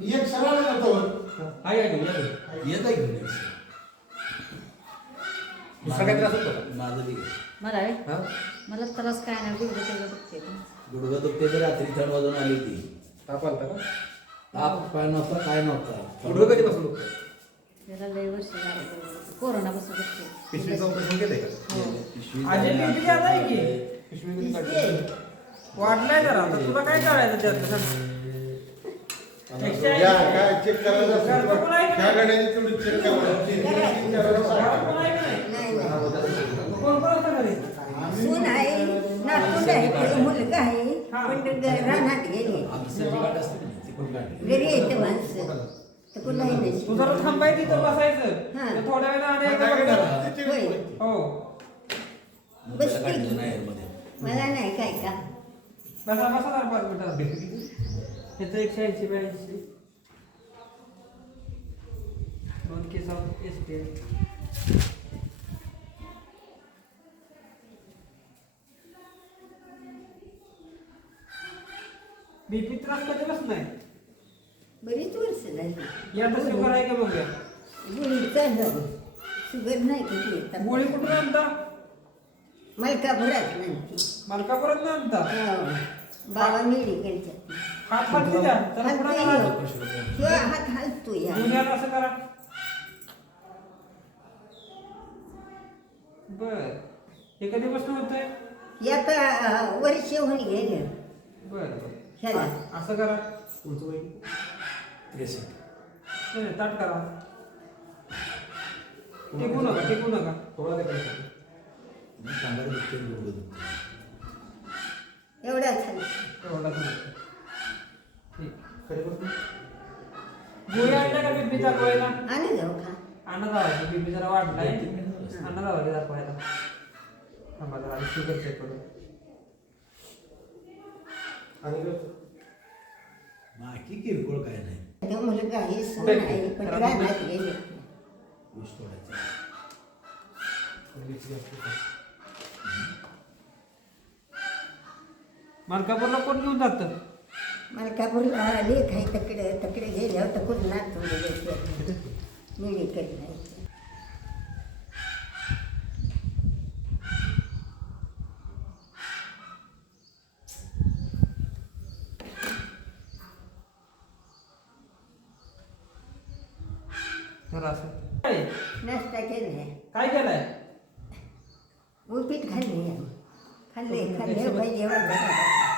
एक सरळ जातो आहे येत आहे घेऊन दुसरा काय त्रास होतो का? माझं बी मला आहे हा मला त्रास काय नाही गुडघे तेवढं दुखते गुडघं दुखते तर रात्री थंड वाजून आली होती. ताप आलता का ताप काय नव्हता काय नव्हता. गुडघं कधीपासून दुखतं? त्याला लय वर्ष झालं कोरोनापासून दुखते पिशवीचं ऑपरेशन केलंय का? पिशवी आजी झाली, पिशवी जात आहे की? पिशवीमध्ये काय वाढलाय जरा आता तुला काय करायचं त्यातलं सांग. या काय चेक करायचं असेल तर ह्या गाड्याने तेवढी चेक करायची कोण कोण असतं घरी? सून आहे नातून आहे मुलगा आहे पण रानात गेले आमची गाठ असते ना ती पण गाडी घरी येतं माणसं तर कुणाही नाही तू जरा थांबाय तिथं बसायचं हा. तर थोड्या वेळा आणि एकदा बघणार. होय हो बसते मुंबईला काढलं की. नाही मध्ये. मला नाही काय का बसा बसा जरा 5 मिनिटं ह्याचं 180 82 दोन केस ST बीपी त्रास कधीपासून नाही बरीच वर्ष झाली या तर शुगर आहे का बघूया गोळी चालू शुगर नाही किती येतात गोळी कुठून आणता मलकापुरात नाही मलकापुरात ना आणता बाबा मेडिकलच्या हात हात द्या तर पुढे करा किंवा हात हलतो या दुनियाला असं करा बर हे कधीपासून होतंय यात वर्ष होऊन गेलं बर ह्याला असं करा तुमचं वय? 63. नाही, ताट करा टेकू नका थोडा ते काय सांबार दुखते गुडघं दुखते. एवढा झाला एवढा समजतं. ठीक कधीपासून? गोळी आणल्या का बीपी दाखवायला आणि जाऊ का आणा जावा बीपी जरा वाढलाय आणा जावा की दाखवायला थांबा जरा शुगर चेक करू आणि काय? बाकी किरकोळ काय नाही. तो मुलगा आहे सून आहे पण रानात गेले ऊस तोडायचा. मलकापूरला कोण घेऊन जातं मलकापूरला लेख आहे तकडे गेल्यावर तर कुठं नातून गेले मेडिकल नाही जरा असं काय नाश्ता केलाय काय केलंय उपीट खाल्ले खाल्ले पाहिजे वाटलं